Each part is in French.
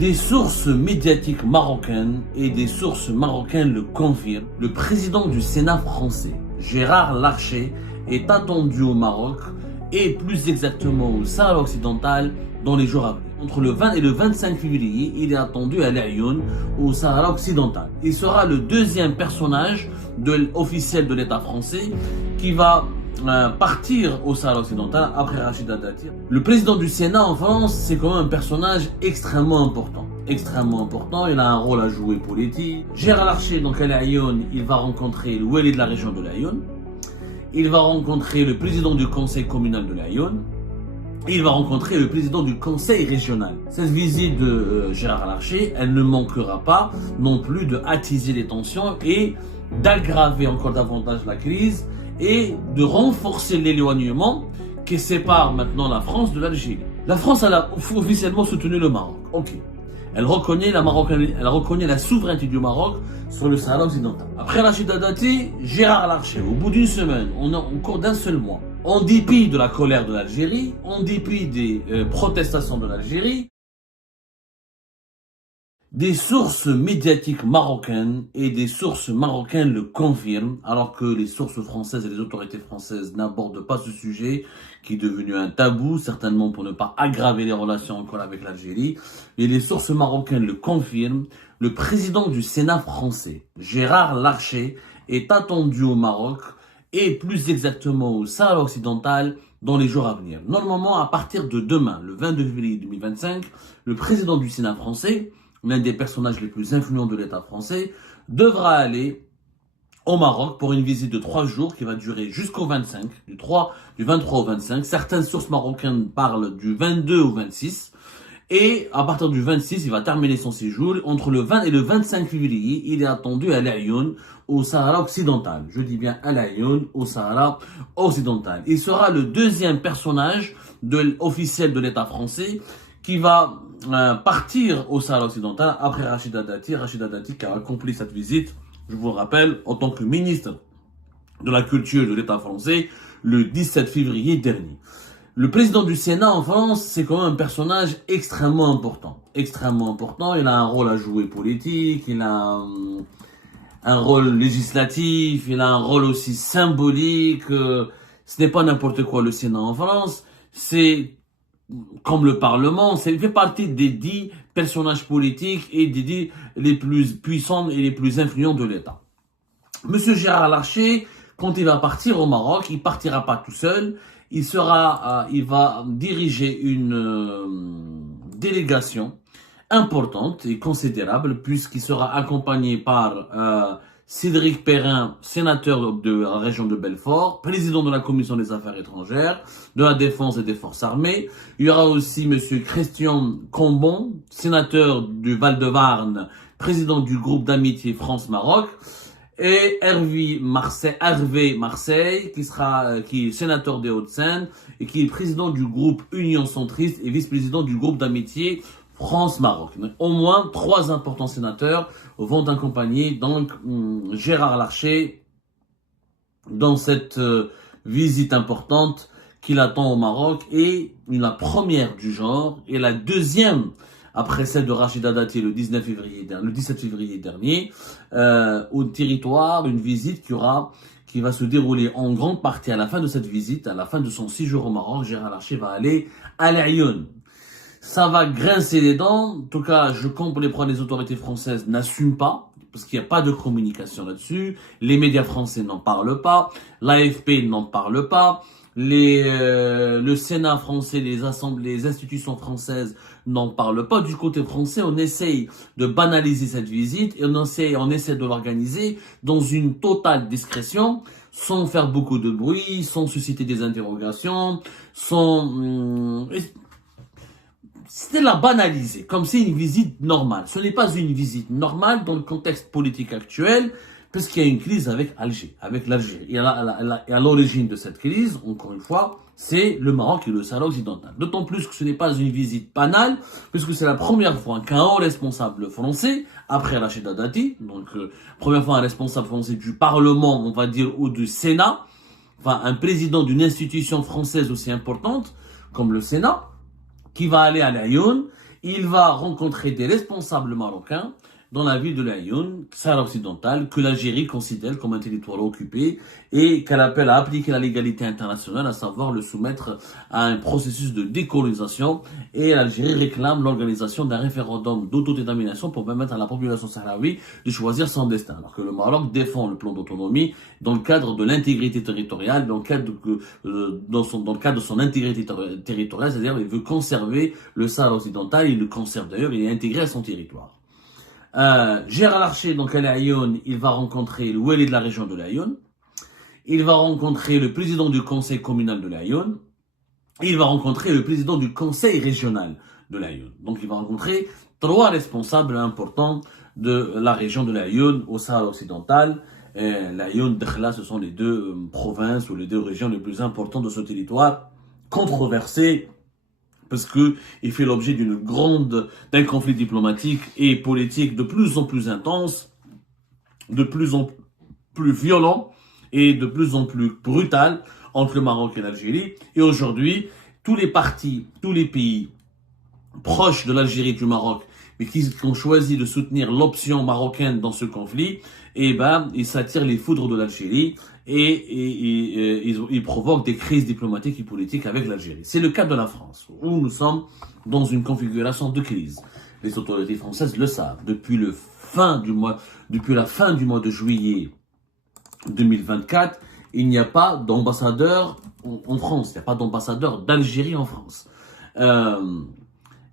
Des sources médiatiques marocaines et des sources marocaines le confirment. Le président du Sénat français, Gérard Larcher, est attendu au Maroc et plus exactement au Sahara occidental dans les jours à venir. Entre le 20 et le 25 février, il est attendu à l'Aïoun, au Sahara occidental. Il sera le deuxième personnage officiel de l'État français qui va partir au Sahara occidental après Rachida Dati. Le président du Sénat en France, c'est quand même un personnage extrêmement important. Extrêmement important, il a un rôle à jouer politique. Gérard Larcher, donc à l'Aïoun, il va rencontrer le wali de la région de l'Aïoun. Il va rencontrer le président du conseil communal de l'Aïoun. Il va rencontrer le président du conseil régional. Cette visite de Gérard Larcher, elle ne manquera pas non plus de attiser les tensions et d'aggraver encore davantage la crise et de renforcer l'éloignement qui sépare maintenant la France de l'Algérie. La France a officiellement soutenu le Maroc. Ok. Elle reconnaît la souveraineté du Maroc sur le Sahara occidental. Après Rachida Dati, Gérard Larcher, au bout d'une semaine, au cours d'un seul mois, en dépit de la colère de l'Algérie, en dépit des protestations de l'Algérie, des sources médiatiques marocaines et des sources marocaines le confirment, alors que les sources françaises et les autorités françaises n'abordent pas ce sujet, qui est devenu un tabou, certainement pour ne pas aggraver les relations encore avec l'Algérie. Et les sources marocaines le confirment. Le président du Sénat français, Gérard Larcher, est attendu au Maroc et plus exactement au Sahara occidental dans les jours à venir. Normalement, à partir de demain, le 22 février 2025, le président du Sénat français, l'un des personnages les plus influents de l'État français, devra aller au Maroc pour une visite de 3 jours qui va durer jusqu'au 25, du 23 au 25. Certaines sources marocaines parlent du 22 au 26. Et à partir du 26, il va terminer son séjour. Entre le 20 et le 25 février, il est attendu à l'Aïoun, au Sahara occidental. Je dis bien à l'Aïoun, au Sahara occidental. Il sera le deuxième personnage officiel de l'État français qui va partir au Sahara occidental après Rachida Dati. Rachida Dati qui a accompli cette visite, je vous le rappelle, en tant que ministre de la Culture de l'État français le 17 février dernier. Le président du Sénat en France, c'est quand même un personnage extrêmement important. Extrêmement important, il a un rôle à jouer politique, il a un rôle législatif, il a un rôle aussi symbolique. Ce n'est pas n'importe quoi le Sénat en France, c'est comme le Parlement, ça fait partie des 10 personnages politiques et des 10 les plus puissants et les plus influents de l'État. Monsieur Gérard Larcher, quand il va partir au Maroc, il partira pas tout seul. Il va diriger une délégation importante et considérable puisqu'il sera accompagné par Cédric Perrin, sénateur de la région de Belfort, président de la Commission des Affaires étrangères, de la Défense et des Forces armées. Il y aura aussi monsieur Christian Cambon, sénateur du Val-de-Marne, président du groupe d'amitié France-Maroc, et Hervé Marseille, qui est sénateur des Hauts-de-Seine et qui est président du groupe Union Centriste et vice-président du groupe d'amitié France-Maroc. Au moins 3 importants sénateurs vont accompagner donc Gérard Larcher dans cette visite importante qu'il attend au Maroc et la première du genre et la deuxième après celle de Rachida Dati le 17 février dernier au territoire, une visite qui va se dérouler en grande partie à la fin de cette visite, à la fin de son séjour au Maroc. Gérard Larcher va aller à l'Aïoun. Ça va grincer les dents. En tout cas, je comprends les autorités françaises n'assument pas, parce qu'il n'y a pas de communication là-dessus. Les médias français n'en parlent pas. L'AFP n'en parle pas. Le Sénat français, les institutions françaises n'en parlent pas. Du côté français, on essaye de banaliser cette visite et on essaie de l'organiser dans une totale discrétion, sans faire beaucoup de bruit, sans susciter des interrogations, c'est la banaliser, comme c'est une visite normale. Ce n'est pas une visite normale dans le contexte politique actuel, parce qu'il y a une crise avec l'Algérie. Et à l'origine de cette crise, encore une fois, c'est le Maroc et le Sahara occidental. D'autant plus que ce n'est pas une visite banale, puisque c'est la première fois qu'un haut responsable français, après Rachida Dati, donc première fois un responsable français du Parlement, on va dire, ou du Sénat, enfin un président d'une institution française aussi importante, comme le Sénat, qui va aller à l'Aïoun il va rencontrer des responsables marocains dans la ville de Laayoune, Sahara occidentale, que l'Algérie considère comme un territoire occupé et qu'elle appelle à appliquer la légalité internationale, à savoir le soumettre à un processus de décolonisation. Et l'Algérie réclame l'organisation d'un référendum d'autodétermination pour permettre à la population sahraoui de choisir son destin. Alors que le Maroc défend le plan d'autonomie dans le cadre de l'intégrité territoriale, dans le cadre de son intégrité territoriale, c'est-à-dire il veut conserver le Sahara occidental, il le conserve d'ailleurs, il est intégré à son territoire. Gérard Larcher, donc à Laayoune, il va rencontrer le wali de la région de Laayoune. Il va rencontrer le président du conseil communal de Laayoune. Il va rencontrer le président du conseil régional de Laayoune. Donc il va rencontrer 3 responsables importants de la région de Laayoune au Sahara occidental. Laayoune, Dakhla, ce sont les 2 provinces ou les 2 régions les plus importantes de ce territoire controversé, parce que il fait l'objet d'un conflit diplomatique et politique de plus en plus intense, de plus en plus violent et de plus en plus brutal entre le Maroc et l'Algérie. Et aujourd'hui, tous les pays proches de l'Algérie et du Maroc, mais qui ont choisi de soutenir l'option marocaine dans ce conflit, ils s'attirent les foudres de l'Algérie et ils provoquent des crises diplomatiques et politiques avec l'Algérie. C'est le cas de la France, où nous sommes dans une configuration de crise. Les autorités françaises le savent. Depuis la fin du mois de juillet 2024, il n'y a pas d'ambassadeur en France. Il n'y a pas d'ambassadeur d'Algérie en France.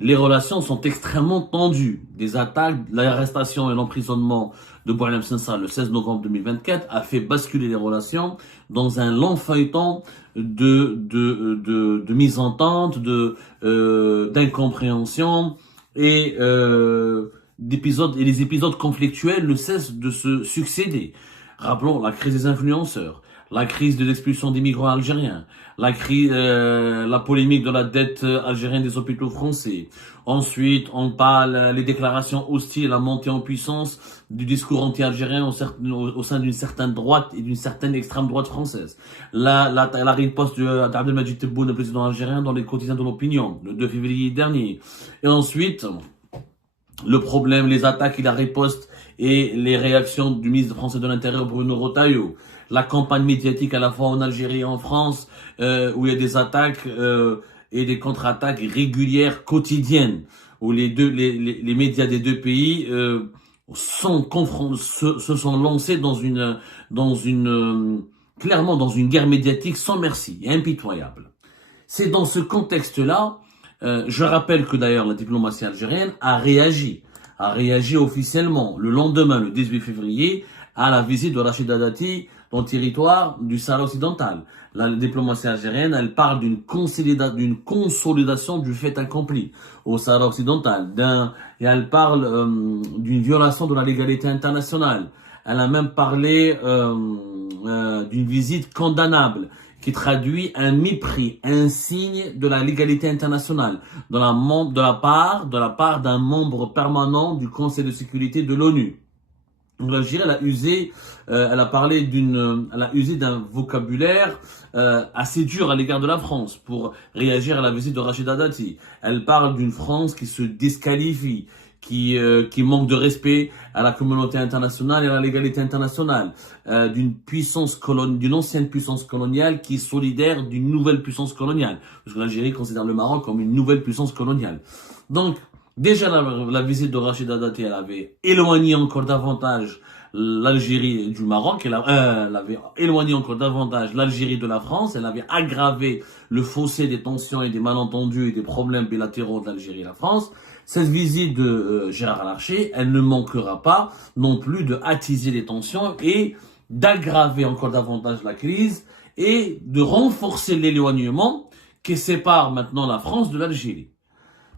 Les relations sont extrêmement tendues. Des attaques, l'arrestation et l'emprisonnement de Boualem Sansal le 16 novembre 2024 a fait basculer les relations dans un long feuilleton de mésentente, d'incompréhension et les épisodes conflictuels ne cessent de se succéder. Rappelons la crise des influenceurs, la crise de l'expulsion des migrants algériens, la polémique de la dette algérienne des hôpitaux français. Ensuite, on parle les déclarations hostiles, la montée en puissance du discours anti-algérien au sein d'une certaine droite et d'une certaine extrême droite française. La riposte d'Abdelmadjid Tebboune, le président algérien, dans les quotidiens de l'opinion, le 2 février dernier. Et ensuite, le problème, les attaques et la riposte et les réactions du ministre français de l'Intérieur Bruno Retailleau. La campagne médiatique à la fois en Algérie et en France, où il y a des attaques et des contre-attaques régulières, quotidiennes, où les médias des 2 pays se sont lancés clairement dans une guerre médiatique sans merci et impitoyable. C'est dans ce contexte-là, je rappelle que d'ailleurs la diplomatie algérienne a réagi officiellement le lendemain, le 18 février, à la visite de Rachida Dati dans le territoire du Sahara occidental. La diplomatie algérienne, elle parle d'une consolidation du fait accompli au Sahara occidental. Et elle parle d'une violation de la légalité internationale. Elle a même parlé d'une visite condamnable qui traduit un mépris, un signe de la légalité internationale de la part d'un membre permanent du Conseil de sécurité de l'ONU. L'Algérie, elle a usé d'un vocabulaire assez dur à l'égard de la France pour réagir à la visite de Rachida Dati. Elle parle d'une France qui se disqualifie, qui manque de respect à la communauté internationale et à la légalité internationale, d'une ancienne puissance coloniale qui est solidaire d'une nouvelle puissance coloniale, parce que l'Algérie considère le Maroc comme une nouvelle puissance coloniale. Donc, déjà la visite de Rachida Dati, elle avait éloigné encore davantage l'Algérie du Maroc, elle avait éloigné encore davantage l'Algérie de la France, elle avait aggravé le fossé des tensions et des malentendus et des problèmes bilatéraux de l'Algérie et la France. Cette visite de Gérard Larcher, elle ne manquera pas non plus de attiser les tensions et d'aggraver encore davantage la crise et de renforcer l'éloignement qui sépare maintenant la France de l'Algérie.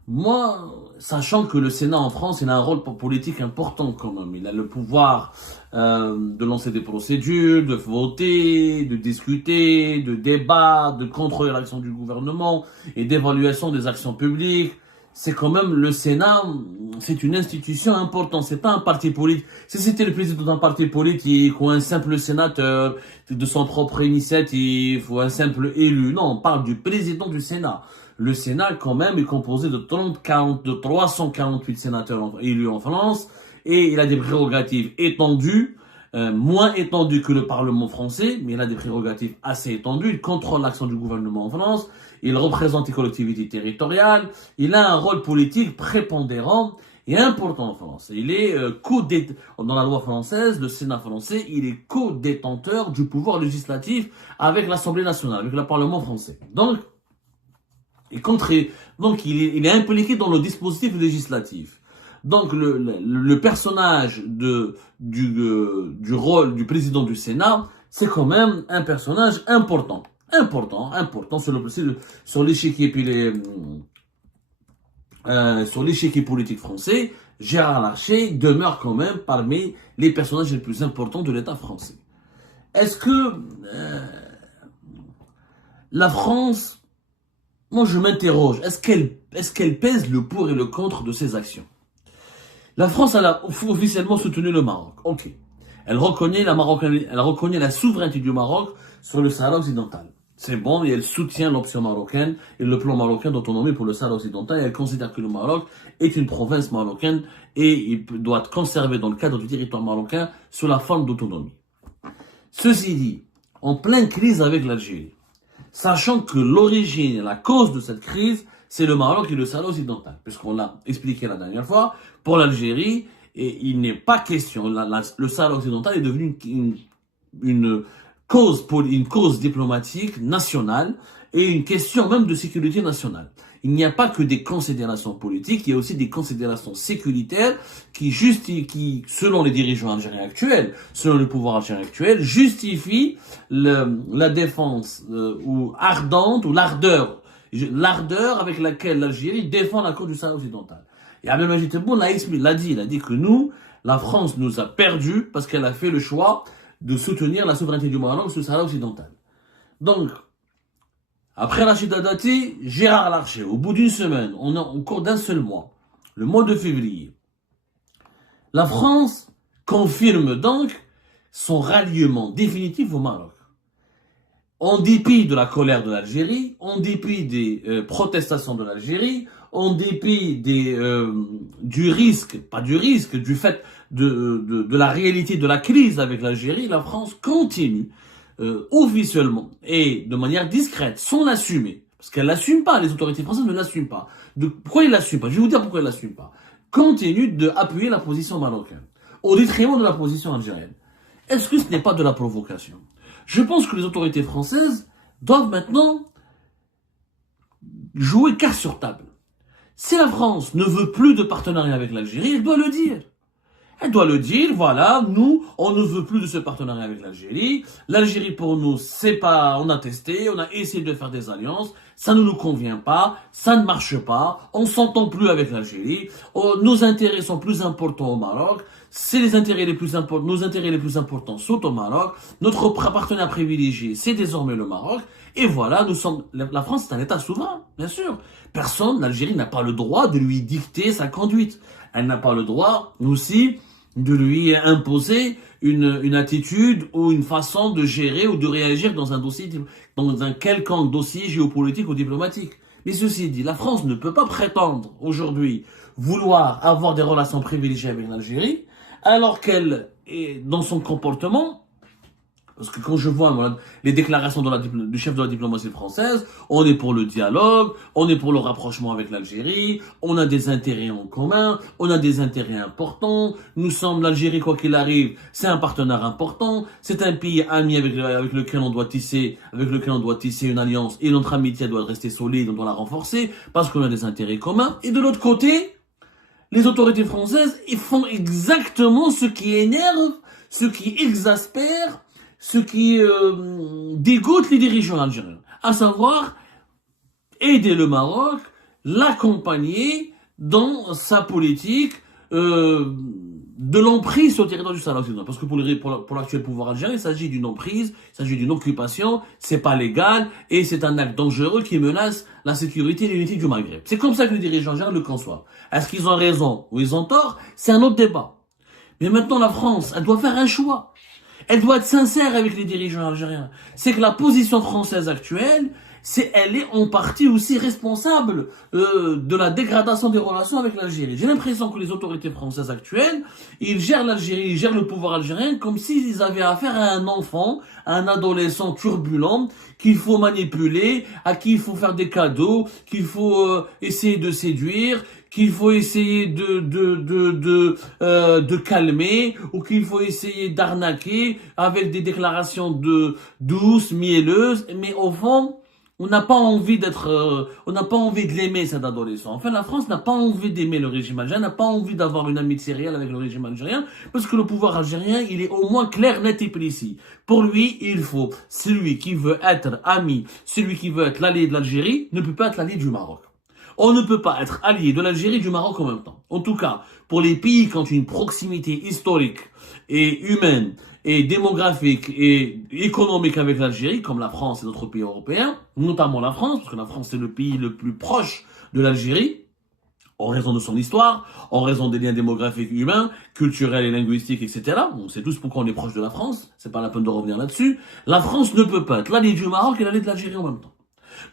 Moi, sachant que le Sénat en France, il a un rôle politique important quand même. Il a le pouvoir de lancer des procédures, de voter, de discuter, de débattre, de contrôler l'action du gouvernement et d'évaluation des actions publiques. C'est quand même le Sénat, c'est une institution importante, c'est pas un parti politique. Si c'était le président d'un parti politique ou un simple sénateur de son propre initiative ou un simple élu, non, on parle du président du Sénat. Le Sénat, quand même, est composé de 348 sénateurs élus en France, et il a des prérogatives étendues, moins étendues que le Parlement français, mais il a des prérogatives assez étendues. Il contrôle l'action du gouvernement en France, il représente les collectivités territoriales, il a un rôle politique prépondérant et important en France. Il est dans la loi française, le Sénat français, il est co-détenteur du pouvoir législatif avec l'Assemblée nationale, avec le Parlement français. Donc, il est impliqué dans le dispositif législatif. Donc, le personnage du rôle du président du Sénat, c'est quand même un personnage important sur l'échiquier sur l'échiquier politique français. Gérard Larcher demeure quand même parmi les personnages les plus importants de l'État français. Est-ce que la France, moi je m'interroge, est-ce qu'elle pèse le pour et le contre de ses actions? La France, elle a officiellement soutenu le Maroc. Ok. Elle reconnaît la souveraineté du Maroc sur le Sahara occidental. C'est bon, et elle soutient l'option marocaine et le plan marocain d'autonomie pour le Sahara occidental. Et elle considère que le Maroc est une province marocaine et il doit être conservé dans le cadre du territoire marocain sous la forme d'autonomie. Ceci dit, en pleine crise avec l'Algérie, sachant que l'origine et la cause de cette crise, c'est le Maroc et le Sahara occidental, puisqu'on l'a expliqué la dernière fois, pour l'Algérie, et il n'est pas question, le Sahara occidental est devenu une cause diplomatique nationale et une question même de sécurité nationale. Il n'y a pas que des considérations politiques, il y a aussi des considérations sécuritaires qui, selon les dirigeants algériens actuels, selon le pouvoir algérien actuel, justifient la défense ou l'ardeur avec laquelle l'Algérie défend la cause du Sahara occidental. Et Abdelmadjid Tebboune l'a dit que nous, la France nous a perdus parce qu'elle a fait le choix de soutenir la souveraineté du Maroc sur le Sahara occidental. Donc, après Rachida Dati, Gérard Larcher, au bout d'une semaine, au cours d'un seul mois, le mois de février, la France confirme donc son ralliement définitif au Maroc. En dépit de la colère de l'Algérie, en dépit des protestations de l'Algérie, en dépit du fait de la réalité de la crise avec l'Algérie, la France continue officiellement et de manière discrète, sans l'assumer, parce qu'elle l'assume pas, les autorités françaises ne l'assument pas. Pourquoi ils l'assument pas? Je vais vous dire pourquoi ils l'assument pas. Continue d'appuyer la position marocaine, au détriment de la position algérienne. Est-ce que ce n'est pas de la provocation? Je pense que les autorités françaises doivent maintenant jouer carte sur table. Si la France ne veut plus de partenariat avec l'Algérie, elle doit le dire. Elle doit le dire, voilà, nous, on ne veut plus de ce partenariat avec l'Algérie. L'Algérie, pour nous, c'est pas, on a testé, on a essayé de faire des alliances, ça ne nous convient pas, ça ne marche pas, on s'entend plus avec l'Algérie, nos intérêts sont plus importants au Maroc, c'est nos intérêts les plus importants sont au Maroc, notre partenaire privilégié, c'est désormais le Maroc, et voilà, la France, c'est un État souverain, bien sûr. L'Algérie n'a pas le droit de lui dicter sa conduite. Elle n'a pas le droit, aussi, de lui imposer une attitude ou une façon de gérer ou de réagir dans un quelconque dossier géopolitique ou diplomatique. Mais ceci dit, la France ne peut pas prétendre aujourd'hui vouloir avoir des relations privilégiées avec l'Algérie, alors qu'elle est dans son comportement. Parce que quand je vois les déclarations du chef de la diplomatie française, on est pour le dialogue, on est pour le rapprochement avec l'Algérie, on a des intérêts en commun, on a des intérêts importants, l'Algérie, quoi qu'il arrive, c'est un partenaire important, c'est un pays ami avec lequel on doit tisser une alliance, et notre amitié doit rester solide, on doit la renforcer, parce qu'on a des intérêts communs. Et de l'autre côté, les autorités françaises, ils font exactement ce qui énerve, ce qui exaspère, ce qui dégoûte les dirigeants algériens, à savoir aider le Maroc, l'accompagner dans sa politique de l'emprise sur le territoire du Sahara occidental. Parce que pour l'actuel pouvoir algérien, il s'agit d'une emprise, il s'agit d'une occupation, c'est pas légal et c'est un acte dangereux qui menace la sécurité et l'unité du Maghreb. C'est comme ça que les dirigeants algériens le conçoivent. Est-ce qu'ils ont raison ou ils ont tort? C'est un autre débat. Mais maintenant, la France, elle doit faire un choix. Elle doit être sincère avec les dirigeants algériens. C'est que la position française actuelle, elle est en partie aussi responsable de la dégradation des relations avec l'Algérie. J'ai l'impression que les autorités françaises actuelles, ils gèrent l'Algérie, ils gèrent le pouvoir algérien comme s'ils avaient affaire à un enfant, à un adolescent turbulent qu'il faut manipuler, à qui il faut faire des cadeaux, qu'il faut essayer de séduire, qu'il faut essayer de calmer, ou qu'il faut essayer d'arnaquer avec des déclarations douces, mielleuses, mais au fond, on n'a pas envie on n'a pas envie de l'aimer, cet adolescent. Enfin, la France n'a pas envie d'aimer le régime algérien, n'a pas envie d'avoir une amitié réelle avec le régime algérien, parce que le pouvoir algérien, il est au moins clair, net et précis. Pour lui, il faut, celui qui veut être ami, celui qui veut être l'allié de l'Algérie, ne peut pas être l'allié du Maroc. On ne peut pas être allié de l'Algérie et du Maroc en même temps. En tout cas, pour les pays qui ont une proximité historique et humaine et démographique et économique avec l'Algérie, comme la France et d'autres pays européens, notamment la France, parce que la France est le pays le plus proche de l'Algérie, en raison de son histoire, en raison des liens démographiques humains, culturels et linguistiques, etc. On sait tous pourquoi on est proche de la France, c'est pas la peine de revenir là-dessus. La France ne peut pas être l'allié du Maroc et l'allié de l'Algérie en même temps.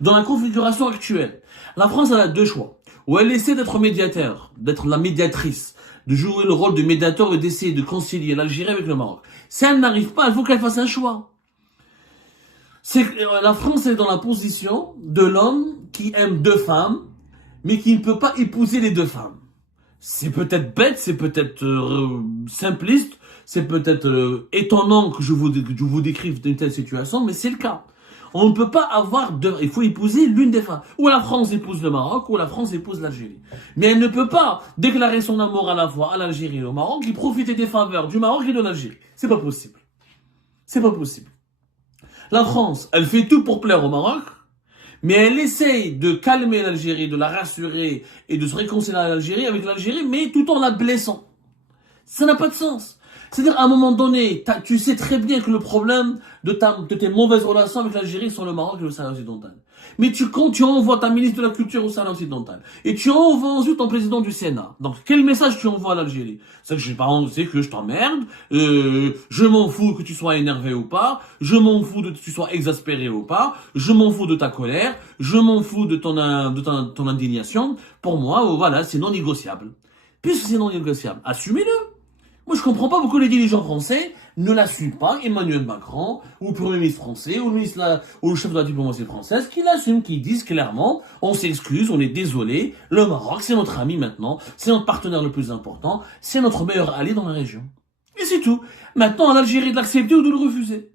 Dans la configuration actuelle, la France elle a deux choix. Ou elle essaie d'être médiateur, d'être la médiatrice, de jouer le rôle de médiateur et d'essayer de concilier l'Algérie avec le Maroc. Si elle n'arrive pas, il faut qu'elle fasse un choix. La France est dans la position de l'homme qui aime deux femmes, mais qui ne peut pas épouser les deux femmes. C'est peut-être bête, c'est peut-être simpliste, c'est peut-être étonnant que je vous décrive une telle situation, mais c'est le cas. On ne peut pas avoir deux. Il faut épouser l'une des femmes. Ou la France épouse le Maroc, ou la France épouse l'Algérie. Mais elle ne peut pas déclarer son amour à la fois à l'Algérie et au Maroc et profiter des faveurs du Maroc et de l'Algérie. C'est pas possible. C'est pas possible. La France, elle fait tout pour plaire au Maroc, mais elle essaye de calmer l'Algérie, de la rassurer et de se réconcilier à l'Algérie avec l'Algérie, mais tout en la blessant. Ça n'a pas de sens. C'est-à-dire, à un moment donné, tu sais très bien que le problème de tes mauvaises relations avec l'Algérie sont le Maroc et le Sahel occidental. Mais quand tu envoies ta ministre de la Culture au Sahel occidental, et tu envoies ensuite ton président du Sénat, donc quel message tu envoies à l'Algérie? C'est que je t'emmerde, je m'en fous que tu sois énervé ou pas, je m'en fous que tu sois exaspéré ou pas, je m'en fous de ta colère, je m'en fous de ton indignation. Pour moi, voilà, c'est non négociable. Puisque c'est non négociable, assumez-le. Moi, je comprends pas pourquoi les dirigeants français ne l'assument pas, Emmanuel Macron, ou le Premier ministre français, ou le chef de la diplomatie française, qui l'assument, qui disent clairement, on s'excuse, on est désolé, le Maroc, c'est notre ami maintenant, c'est notre partenaire le plus important, c'est notre meilleur allié dans la région. Et c'est tout. Maintenant, à l'Algérie de l'accepter ou de le refuser.